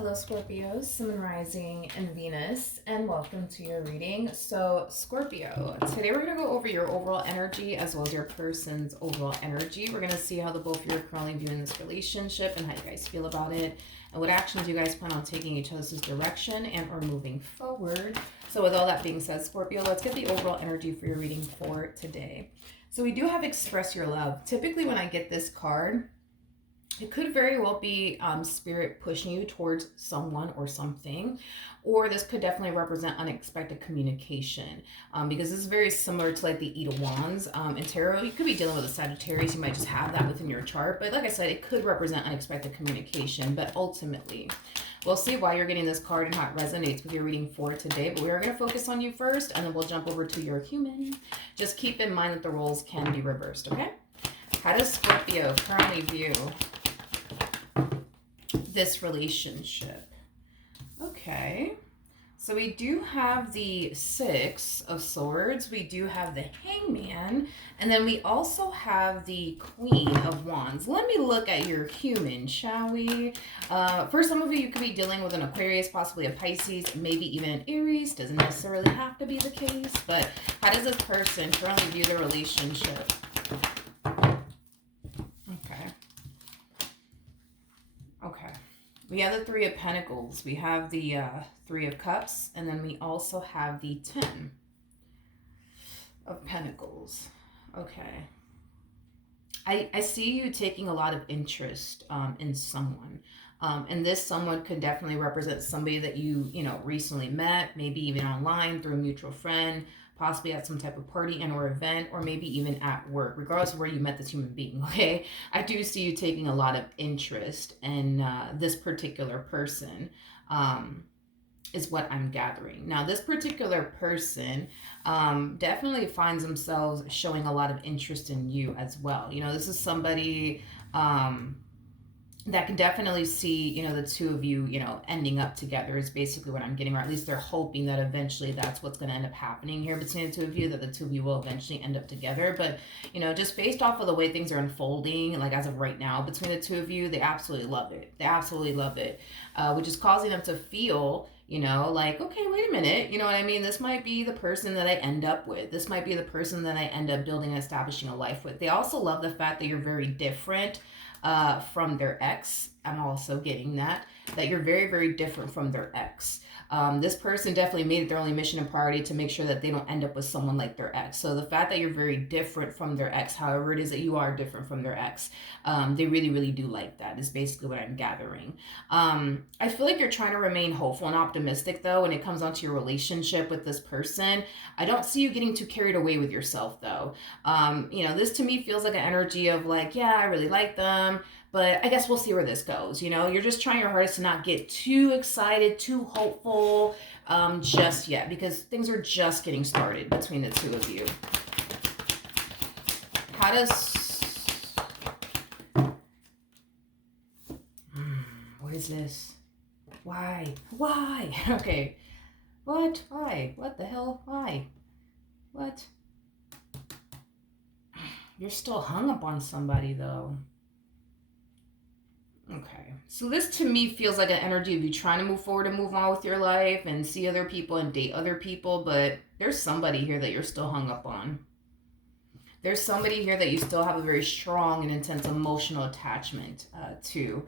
Hello Scorpio, Sun and Rising and Venus, and welcome to your reading. So Scorpio, today we're going to go over your overall energy as well as your person's overall energy. We're going to see how the both of you are currently viewing this relationship and how you guys feel about it and what actions you guys plan on taking each other's direction and or moving forward. So with all that being said, Scorpio, let's get the overall energy for your reading for today. So we do have Express Your Love. Typically when I get this card, it could very well be spirit pushing you towards someone or something, or this could definitely represent unexpected communication because this is very similar to like the Eight of Wands in tarot. You could be dealing with a Sagittarius, you might just have that within your chart, but like I said, it could represent unexpected communication. But ultimately, we'll see why you're getting this card and how it resonates with your reading for today. But we are going to focus on you first, and then we'll jump over to your human. Just keep in mind that the roles can be reversed, okay? How does Scorpio currently view this relationship? Okay, so we do have the Six of Swords, we do have the Hangman, and then we also have the Queen of Wands. Let me look at your human, shall we? For some of you, you could be dealing with an Aquarius, possibly a Pisces, maybe even an Aries. Doesn't necessarily have to be the case, but how does this person currently view the relationship? Okay. We have the Three of Pentacles. We have the Three of Cups. And then we also have the Ten of Pentacles. Okay. I see you taking a lot of interest in someone. And this someone could definitely represent somebody that you recently met, maybe even online through a mutual friend, possibly at some type of party and or event, or maybe even at work, regardless of where you met this human being, okay? I do see you taking a lot of interest in this particular person, is what I'm gathering. Now, this particular person definitely finds themselves showing a lot of interest in you as well. This is somebody that can definitely see, the two of you, ending up together is basically what I'm getting, or at least they're hoping that eventually that's what's going to end up happening here between the two of you, that the two of you will eventually end up together. But, just based off of the way things are unfolding, like as of right now, between the two of you, they absolutely love it. They absolutely love it, which is causing them to feel, like, okay, wait a minute, you know what I mean? This might be the person that I end up with. This might be the person that I end up building and establishing a life with. They also love the fact that you're very different from their ex. I'm also getting that you're very, very different from their ex. This person definitely made it their only mission and priority to make sure that they don't end up with someone like their ex. So the fact that you're very different from their ex, however it is that you are different from their ex, they really, really do like that, is basically what I'm gathering. I feel like you're trying to remain hopeful and optimistic, though, when it comes onto your relationship with this person. I don't see you getting too carried away with yourself, though. This to me feels like an energy of like, yeah, I really like them, but I guess we'll see where this goes. You're just trying your hardest to not get too excited, too hopeful just yet, because things are just getting started between the two of you. How does... what is this? Why? Okay. What? Why? What the hell? Why? What? You're still hung up on somebody, though. Okay, so this to me feels like an energy of you trying to move forward and move on with your life and see other people and date other people, but there's somebody here that you're still hung up on. There's somebody here that you still have a very strong and intense emotional attachment to.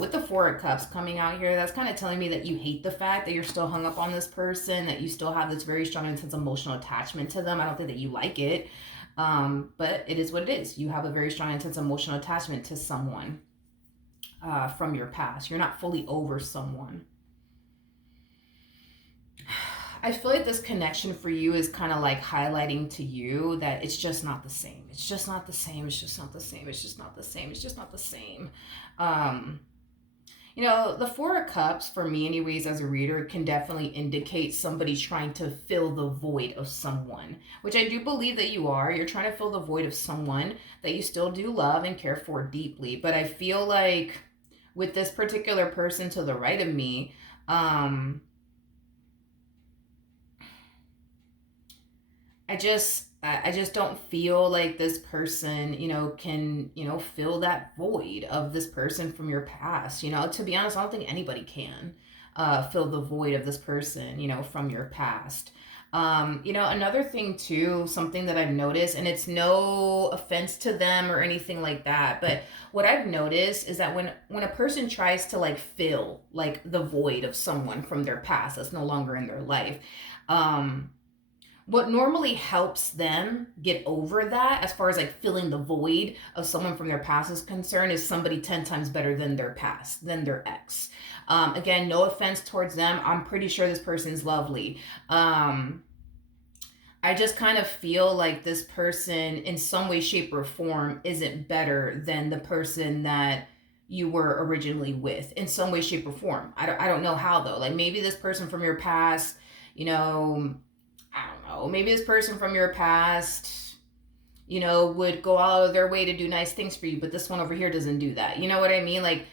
With the Four of Cups coming out here, that's kind of telling me that you hate the fact that you're still hung up on this person, that you still have this very strong and intense emotional attachment to them. I don't think that you like it, but it is what it is. You have a very strong and intense emotional attachment to someone from your past. You're not fully over someone. I feel like this connection for you is kind of like highlighting to you that it's just not the same. It's just not the same. It's just not the same. It's just not the same. It's just not the same. The Four of Cups, for me anyways, as a reader, can definitely indicate somebody trying to fill the void of someone, which I do believe that you are. You're trying to fill the void of someone that you still do love and care for deeply. But I feel like with this particular person to the right of me, I I just don't feel like this person, can, fill that void of this person from your past. To be honest, I don't think anybody can fill the void of this person, from your past. Another thing too, something that I've noticed, and it's no offense to them or anything like that, but what I've noticed is that when a person tries to like fill like the void of someone from their past that's no longer in their life, um, what normally helps them get over that as far as like filling the void of someone from their past is concerned is somebody 10 times better than their past, than their ex. Again, no offense towards them, I'm pretty sure this person's lovely. I just kind of feel like this person in some way shape or form isn't better than the person that you were originally with in some way shape or form. I don't know how though. Like maybe this person from your past, you know I don't know, maybe this person from your past, would go out of their way to do nice things for you, but this one over here doesn't do that. You know what I mean? Like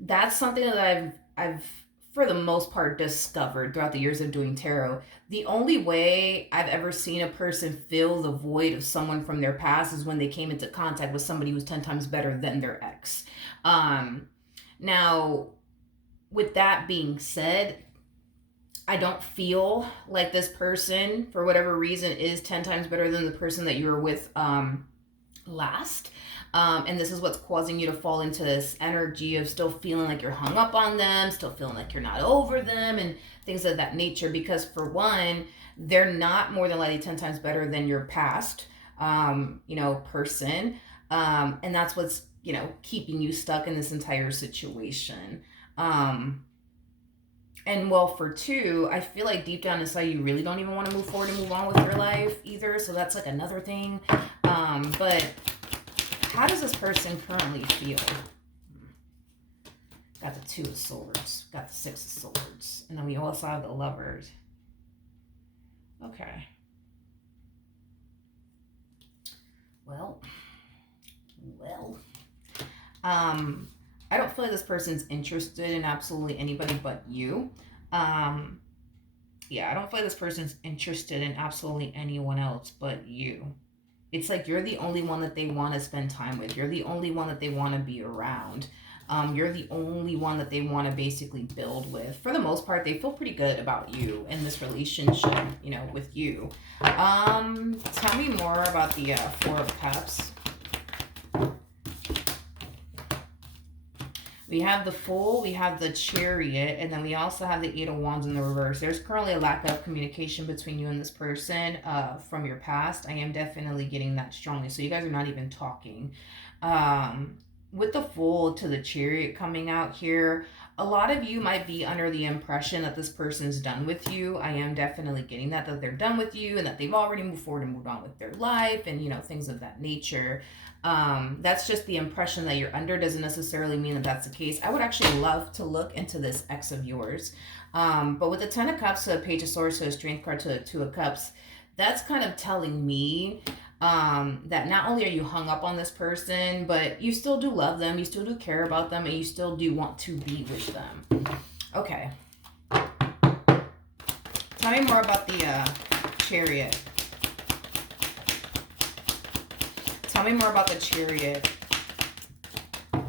that's something that I've for the most part discovered throughout the years of doing tarot. The only way I've ever seen a person fill the void of someone from their past is when they came into contact with somebody who's 10 times better than their ex. Now, with that being said, I don't feel like this person, for whatever reason, is 10 times better than the person that you were with last. And this is what's causing you to fall into this energy of still feeling like you're hung up on them, still feeling like you're not over them, and things of that nature. Because, for one, they're not more than likely 10 times better than your past, person. And that's what's, keeping you stuck in this entire situation. And well, for two, I feel like deep down inside you really don't even want to move forward and move on with your life either. So that's like another thing. But how does this person currently feel? Got the Two of Swords, got the Six of Swords, and then we also have the Lovers. Okay. Well. I don't feel like this person's interested in absolutely anybody but you. Yeah, I don't feel like this person's interested in absolutely anyone else but you. It's like you're the only one that they want to spend time with. You're the only one that they want to be around. You're the only one that they want to basically build with. For the most part, they feel pretty good about you and this relationship, with you. Tell me more about the Four of Cups. We have the Fool, we have the Chariot, and then we also have the Eight of Wands in the reverse. There's currently a lack of communication between you and this person from your past. I am definitely getting that strongly. So you guys are not even talking. With the Fool to the Chariot coming out here, a lot of you might be under the impression that this person's done with you. I am definitely getting that they're done with you and that they've already moved forward and moved on with their life and, things of that nature. That's just the impression that you're under. Doesn't necessarily mean that that's the case. I would actually love to look into this ex of yours. But with the Ten of Cups to a Page of Swords to a Strength card to the Two of Cups, that's kind of telling me that not only are you hung up on this person, but you still do love them, you still do care about them, and you still do want to be with them. Okay. Tell me more about the Chariot. Tell me more about the Chariot.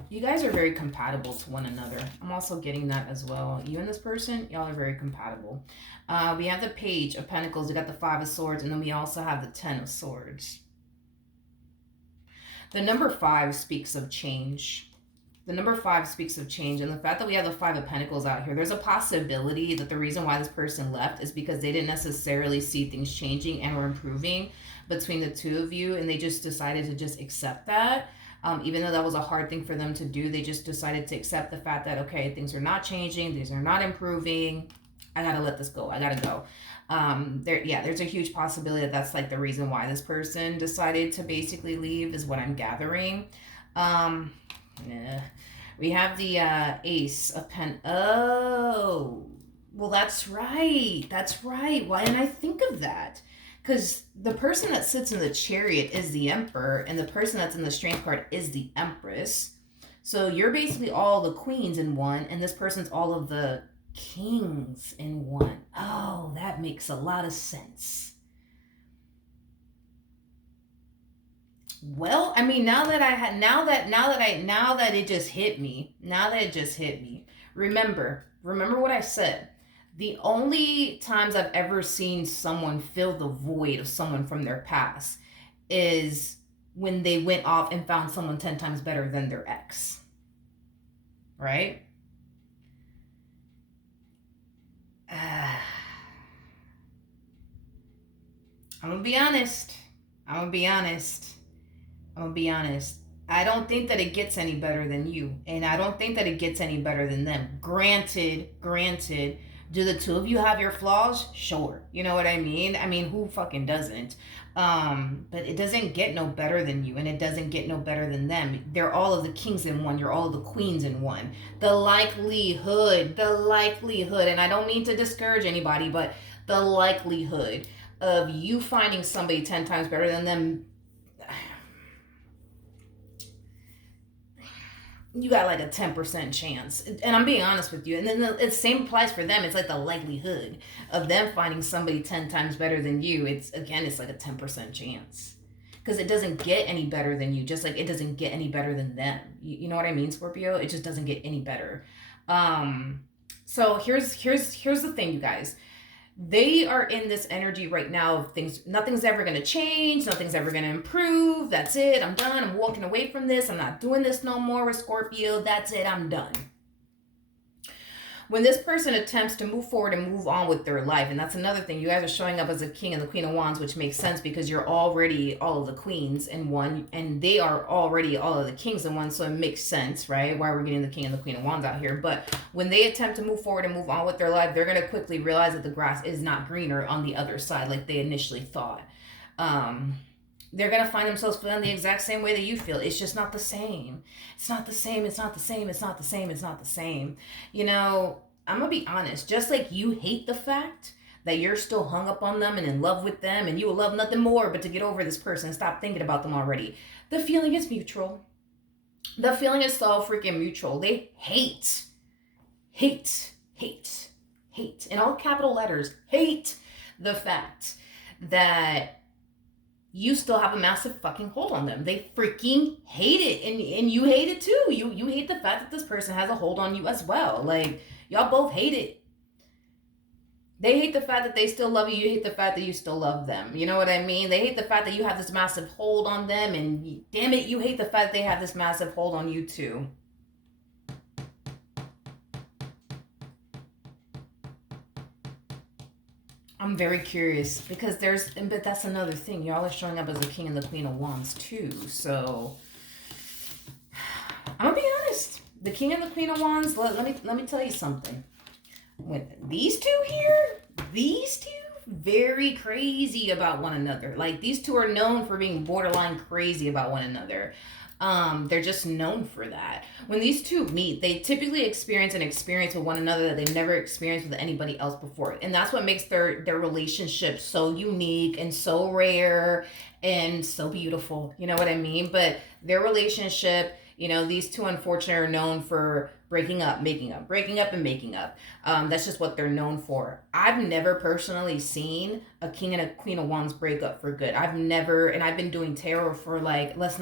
You guys are very compatible to one another. I'm also getting that as well. You and this person, y'all are very compatible. We have the Page of Pentacles. We got the Five of Swords. And then we also have the Ten of Swords. The number 5 speaks of change. The number 5 speaks of change. And the fact that we have the Five of Pentacles out here, there's a possibility that the reason why this person left is because they didn't necessarily see things changing and or improving between the two of you. And they just decided to just accept that. Even though that was a hard thing for them to do, they just decided to accept the fact that, okay, things are not changing. Things are not improving. I got to let this go. I got to go. There's a huge possibility that that's like the reason why this person decided to basically leave is what I'm gathering. We have the Ace of Oh, well, that's right. That's right. Why didn't I think of that? Because the person that sits in the Chariot is the Emperor, and the person that's in the Strength card is the Empress. So you're basically all the queens in one, and this person's all of the kings in one. Oh, that makes a lot of sense. Well, I mean, now that it just hit me, remember what I said. The only times I've ever seen someone fill the void of someone from their past is when they went off and found someone 10 times better than their ex, right? I'm gonna be honest. I'm gonna be honest. I'm gonna be honest. I don't think that it gets any better than you, and I don't think that it gets any better than them. Granted. Do the two of you have your flaws? Sure. You know what I mean? I mean, who fucking doesn't? But it doesn't get no better than you, and it doesn't get no better than them. They're all of the kings in one. You're all of the queens in one. The likelihood, and I don't mean to discourage anybody, but the likelihood of you finding somebody 10 times better than them, you got like a 10% chance. And I'm being honest with you. And then the same applies for them. It's like the likelihood of them finding somebody 10 times better than you. It's like a 10% chance. Because it doesn't get any better than you, just like it doesn't get any better than them. You know what I mean, Scorpio? It just doesn't get any better. So here's the thing, you guys. They are in this energy right now of things, nothing's ever going to change, nothing's ever going to improve. That's it, I'm done, I'm walking away from this, I'm not doing this no more with Scorpio. That's it, I'm done. When this person attempts to move forward and move on with their life, and that's another thing, you guys are showing up as a king and the queen of wands, which makes sense because you're already all of the queens in one, and they are already all of the kings in one, so it makes sense, right, why we're getting the king and the queen of wands out here. But when they attempt to move forward and move on with their life, they're going to quickly realize that the grass is not greener on the other side like they initially thought. They're going to find themselves feeling the exact same way that you feel. It's just not the same. It's not the same. It's not the same. It's not the same. It's not the same. You know, I'm going to be honest. Just like you hate the fact that you're still hung up on them and in love with them, and you will love nothing more but to get over this person and stop thinking about them already. The feeling is mutual. The feeling is so freaking mutual. They hate, in all capital letters, hate the fact that you still have a massive fucking hold on them. They freaking hate it. And you hate it too. You hate the fact that this person has a hold on you as well. Like, y'all both hate it. They hate the fact that they still love you. You hate the fact that you still love them. You know what I mean? They hate the fact that you have this massive hold on them. And damn it, you hate the fact that they have this massive hold on you too. I'm very curious because but that's another thing. Y'all are showing up as the king and the queen of wands too. So I'm gonna be honest. The king and the queen of wands. Let me tell you something. With these two, very crazy about one another. Like, these two are known for being borderline crazy about one another. They're just known for that. When these two meet, they typically experience with one another that they've never experienced with anybody else before. And that's what makes their relationship so unique and so rare and so beautiful. You know what I mean? But their relationship, you know, these two unfortunately are known for breaking up, making up, breaking up, and making up. That's just what they're known for. I've never personally seen a king and a queen of wands break up for good. I've never, and I've been doing tarot for, like, let's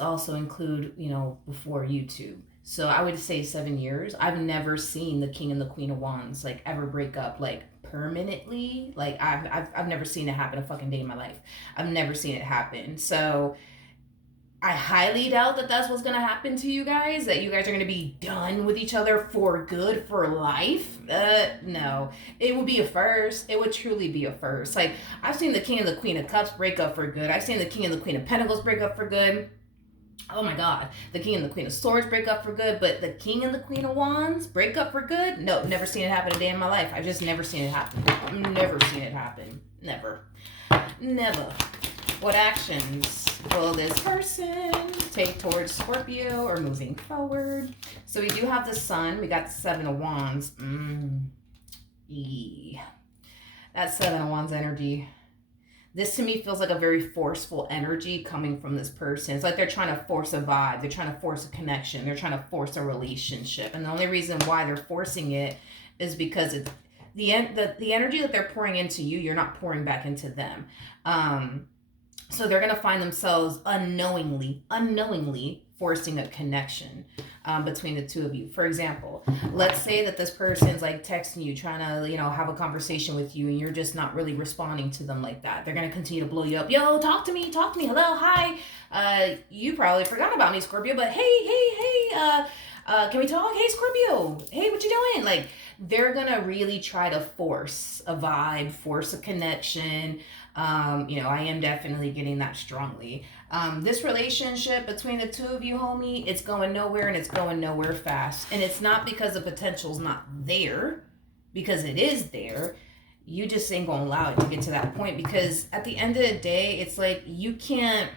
also include, you know, before YouTube. So I would say 7 years. I've never seen the king and the queen of wands, like, ever break up, like, permanently. Like, I've never seen it happen a fucking day in my life. I've never seen it happen. So I highly doubt that that's what's going to happen to you guys, that you guys are going to be done with each other for good, for life. No. It would be a first. It would truly be a first. Like, I've seen the king and the queen of cups break up for good. I've seen the king and the queen of pentacles break up for good. Oh my god. The king and the queen of swords break up for good, but the king and the queen of wands break up for good? No, never seen it happen a day in my life. I've just never seen it happen. Never seen it happen. Never. What actions will this person take towards Scorpio or moving forward? So we do have the sun. We got the 7 of wands. That 7 of wands energy. This to me feels like a very forceful energy coming from this person. It's like they're trying to force a vibe. They're trying to force a connection. They're trying to force a relationship. And the only reason why they're forcing it is because the energy that they're pouring into you, you're not pouring back into them. So they're gonna find themselves unknowingly forcing a connection between the two of you. For example, let's say that this person's like texting you, trying to, have a conversation with you, and you're just not really responding to them like that. They're gonna continue to blow you up. Yo, talk to me, hello, hi. You probably forgot about me, Scorpio, but hey, can we talk? Hey, Scorpio, hey, what you doing? Like, they're gonna really try to force a vibe, force a connection. I am definitely getting that strongly. This relationship between the two of you, homie, it's going nowhere, and it's going nowhere fast. And it's not because the potential's not there, because it is there. You just ain't gonna allow it to get to that point, because at the end of the day, it's like you can't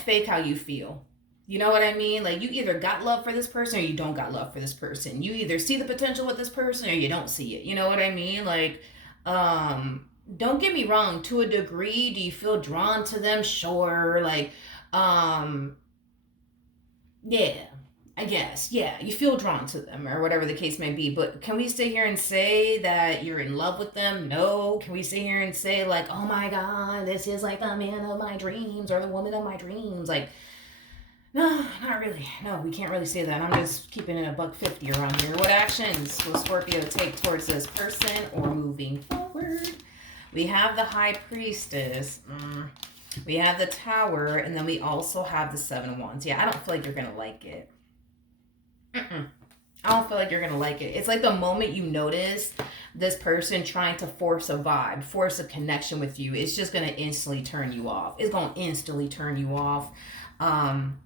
fake how you feel. You know what I mean? Like, you either got love for this person or you don't got love for this person. You either see the potential with this person or you don't see it. You know what I mean? Like, don't get me wrong, to a degree, do you feel drawn to them? Sure. Like, yeah, I guess. Yeah, you feel drawn to them or whatever the case may be. But can we sit here and say that you're in love with them? No. Can we sit here and say, like, oh my God, this is like the man of my dreams or the woman of my dreams? Like, no, not really. No, we can't really say that. I'm just keeping it $150 around here. What actions will Scorpio take towards this person or moving forward? We have the High Priestess. We have the Tower. And then we also have the Seven of Wands. Yeah, I don't feel like you're going to like it. I don't feel like you're going to like it. It's like the moment you notice this person trying to force a vibe, force a connection with you, it's just going to instantly turn you off. It's going to instantly turn you off.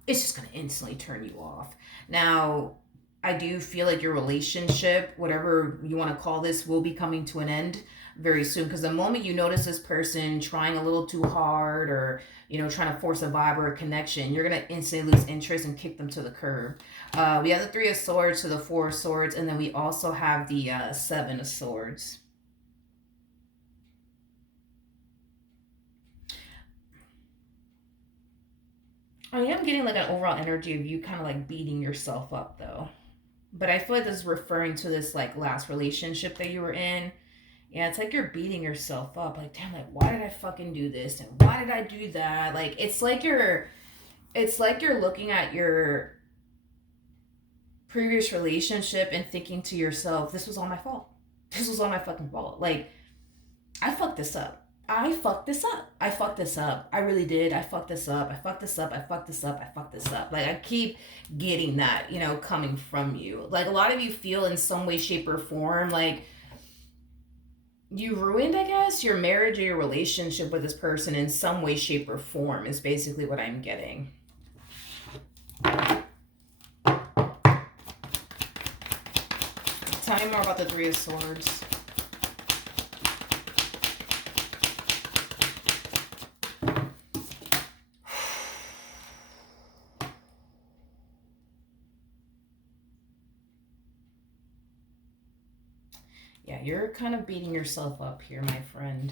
It's just going to instantly turn you off. Now, I do feel like your relationship, whatever you want to call this, will be coming to an end very soon. Because the moment you notice this person trying a little too hard or, trying to force a vibe or a connection, you're going to instantly lose interest and kick them to the curb. We have the Three of Swords to the Four of Swords. And then we also have the Seven of Swords. I am getting like an overall energy of you kind of like beating yourself up though. But I feel like this is referring to this like last relationship that you were in. Yeah, it's like you're beating yourself up. Like, damn, like, why did I fucking do this? And why did I do that? Like, it's like you're looking at your previous relationship and thinking to yourself, this was all my fault. This was all my fucking fault. Like, I fucked this up. I fucked this up. I fucked this up. I really did. I fucked this up. I fucked this up. I fucked this up. I fucked this up. Like, I keep getting that, coming from you. Like, a lot of you feel in some way, shape, or form like you ruined, I guess, your marriage or your relationship with this person in some way, shape, or form is basically what I'm getting. Tell me more about the Three of Swords. Yeah, you're kind of beating yourself up here, my friend.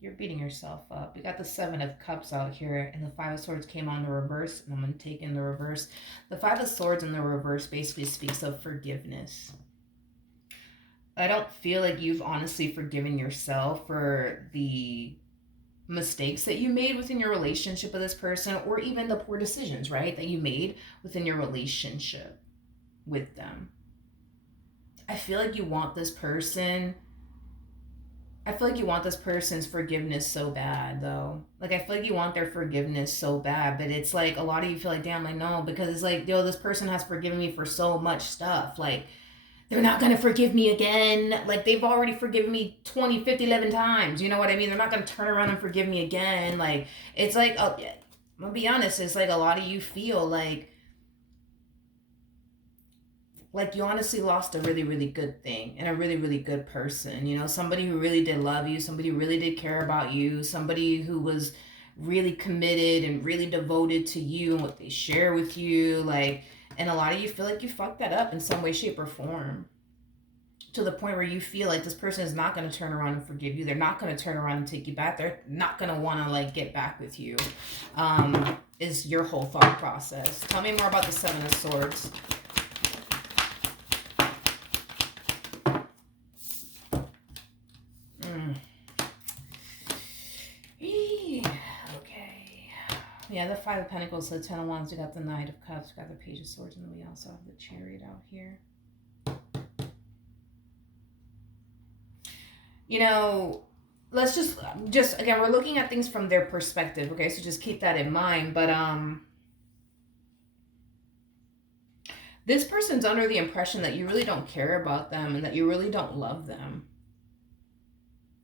You're beating yourself up. We got the Seven of Cups out here, and the Five of Swords came on the reverse, and I'm going to take in the reverse. The Five of Swords in the reverse basically speaks of forgiveness. I don't feel like you've honestly forgiven yourself for the mistakes that you made within your relationship with this person, or even the poor decisions, right, that you made within your relationship with them. I feel like you want this person. I feel like you want this person's forgiveness so bad, though. Like, I feel like you want their forgiveness so bad, but it's like a lot of you feel like, damn, like, no, because it's like, yo, this person has forgiven me for so much stuff. Like, they're not going to forgive me again. Like, they've already forgiven me 20, 50, 11 times. You know what I mean? They're not going to turn around and forgive me again. Like, it's like, oh, yeah, I'm going to be honest. It's like a lot of you feel like you honestly lost a really, really good thing and a really, really good person. Somebody who really did love you, somebody who really did care about you, somebody who was really committed and really devoted to you and what they share with you. Like, and a lot of you feel like you fucked that up in some way, shape, or form, to the point where you feel like this person is not going to turn around and forgive you. They're not going to turn around and take you back. They're not going to want to like get back with you. Is your whole thought process. Tell me more about the Seven of Swords. Five of Pentacles, so the Ten of Wands, we got the Knight of Cups, we got the Page of Swords, and then we also have the Chariot out here. You know, let's just again, we're looking at things from their perspective, okay? So just keep that in mind. But this person's under the impression that you really don't care about them and that you really don't love them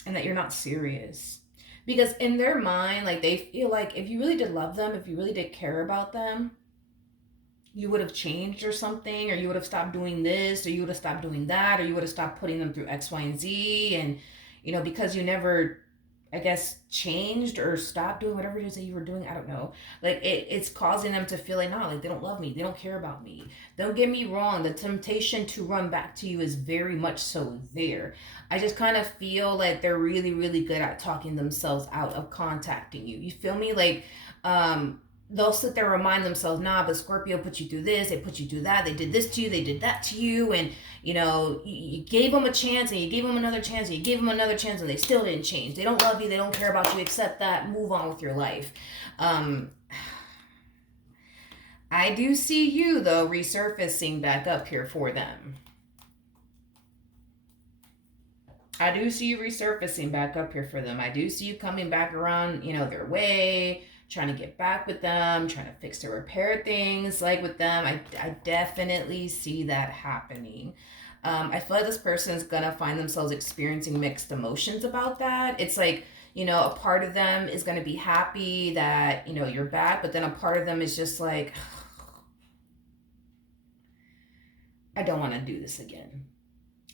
and that you're not serious. Because in their mind, like, they feel like if you really did love them, if you really did care about them, you would have changed or something, or you would have stopped doing this, or you would have stopped doing that, or you would have stopped putting them through X, Y, and Z. And, you know, because you never, I guess, changed or stopped doing whatever it is that you were doing, I don't know. Like, it's causing them to feel like, no, like, they don't love me. They don't care about me. Don't get me wrong. The temptation to run back to you is very much so there. I just kind of feel like they're really, really good at talking themselves out of contacting you. You feel me? Like, they'll sit there and remind themselves, nah, but Scorpio put you through this, they put you through that, they did this to you, they did that to you, and, you know, you gave them a chance, and you gave them another chance, and you gave them another chance, and they still didn't change. They don't love you, they don't care about you, accept that, move on with your life. I do see you, though, resurfacing back up here for them. I do see you resurfacing back up here for them. I do see you coming back around, you know, their way, trying to get back with them, trying to fix or repair things like with them. I definitely see that happening. I feel like this person is going to find themselves experiencing mixed emotions about that. It's like, you know, a part of them is going to be happy that, you know, you're back, but then a part of them is just like, I don't want to do this again.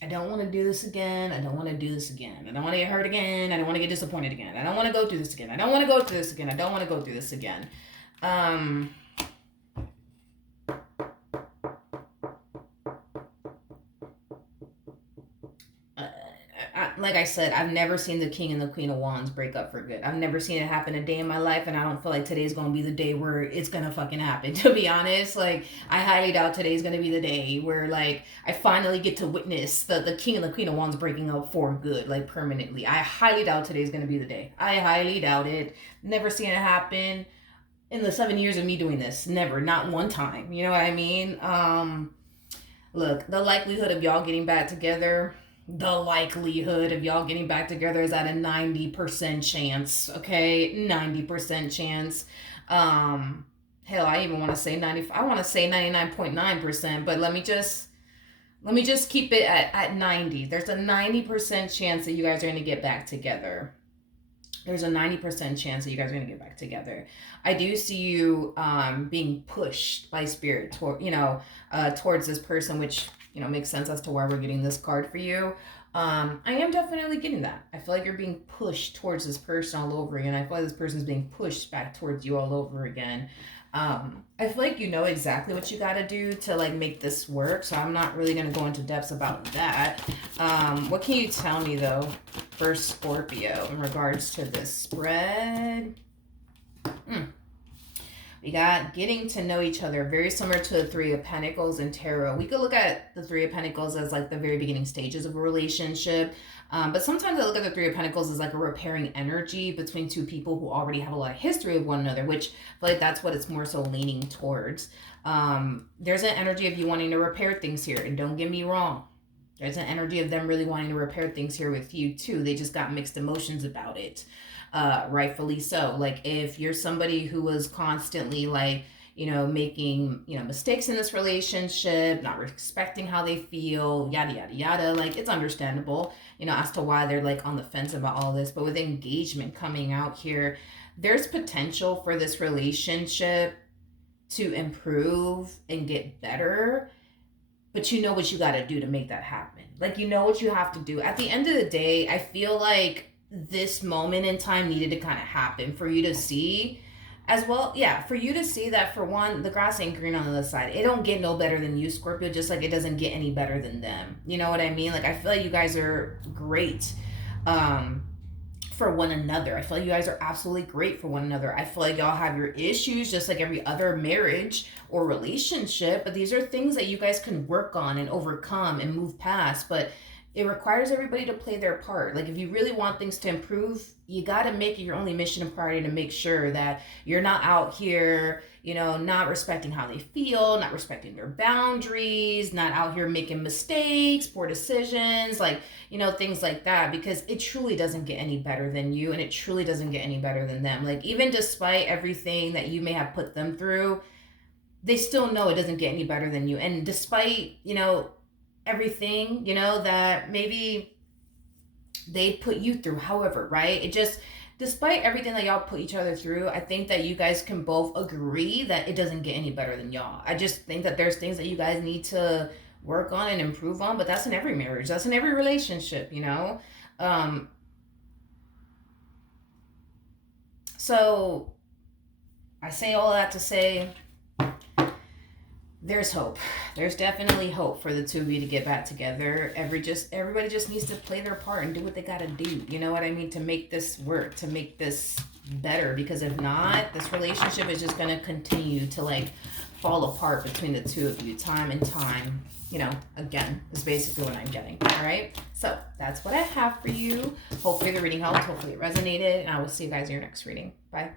I don't want to do this again. I don't want to do this again. I don't want to get hurt again. I don't want to get disappointed again. I don't want to go through this again. I don't want to go through this again. I don't want to go through this again. Like I said, I've never seen the King and the Queen of Wands break up for good. I've never seen it happen a day in my life, and I don't feel like today's going to be the day where it's going to fucking happen, to be honest. Like, I highly doubt today's going to be the day where, like, I finally get to witness the King and the Queen of Wands breaking up for good, like, permanently. I highly doubt today's going to be the day. I highly doubt it. Never seen it happen in the 7 years of me doing this. Never. Not one time. You know what I mean? Look, the likelihood of y'all getting back together... The likelihood of y'all getting back together is at a 90% chance, okay? 90% chance. Hell, I even want to say 90. I want to say 99.9%, but let me just keep it at 90. There's a 90% chance that you guys are going to get back together. There's a 90% chance that you guys are going to get back together. I do see you being pushed by spirit towards this person, which, you know, makes sense as to why we're getting this card for you. I am definitely getting that. I feel like you're being pushed towards this person all over again. I feel like this person's being pushed back towards you all over again. I feel like you know exactly what you got to do to, like, make this work. So I'm not really going to go into depths about that. What can you tell me, though, for Scorpio in regards to this spread? We got getting to know each other, very similar to the Three of Pentacles and Tarot. We could look at the Three of Pentacles as, like, the very beginning stages of a relationship. But sometimes I look at the Three of Pentacles as, like, a repairing energy between two people who already have a lot of history with one another, which I feel like that's what it's more so leaning towards. There's an energy of you wanting to repair things here. And don't get me wrong. There's an energy of them really wanting to repair things here with you, too. They just got mixed emotions about it. Rightfully so. Like, if you're somebody who was constantly, like, you know, making, you know, mistakes in this relationship, not respecting how they feel, yada, yada, yada, like, it's understandable, you know, as to why they're, like, on the fence about all this. But with engagement coming out here, there's potential for this relationship to improve and get better. But you know what you got to do to make that happen. Like, you know what you have to do. At the end of the day, I feel like this moment in time needed to kind of happen for you to see as well. Yeah, for you to see that, for one, the grass ain't green on the other side. It don't get no better than you, Scorpio, just like it doesn't get any better than them. You know what I mean? Like, I feel like you guys are great for one another. I feel like you guys are absolutely great for one another. I feel like y'all have your issues just like every other marriage or relationship, but these are things that you guys can work on and overcome and move past. But it requires everybody to play their part. Like if you really want things to improve, you got to make it your only mission and priority to make sure that you're not out here, you know, not respecting how they feel, not respecting their boundaries, not out here making mistakes, poor decisions, like, you know, things like that, because it truly doesn't get any better than you, and it truly doesn't get any better than them. Like even despite everything that you may have put them through, they still know it doesn't get any better than you. And despite, you know, everything, you know, that maybe they put you through, however, right? It just, despite everything that y'all put each other through, I think that you guys can both agree that it doesn't get any better than y'all. I just think that there's things that you guys need to work on and improve on, but that's in every marriage, that's in every relationship, you know? Um, so I say all that to say there's hope. There's definitely hope for the two of you to get back together. Everybody just needs to play their part and do what they gotta do. You know what I mean? To make this work, to make this better. Because if not, this relationship is just gonna continue to like fall apart between the two of you, time and time. You know, again, is basically what I'm getting. All right. So that's what I have for you. Hopefully the reading helped. Hopefully it resonated. And I will see you guys in your next reading. Bye.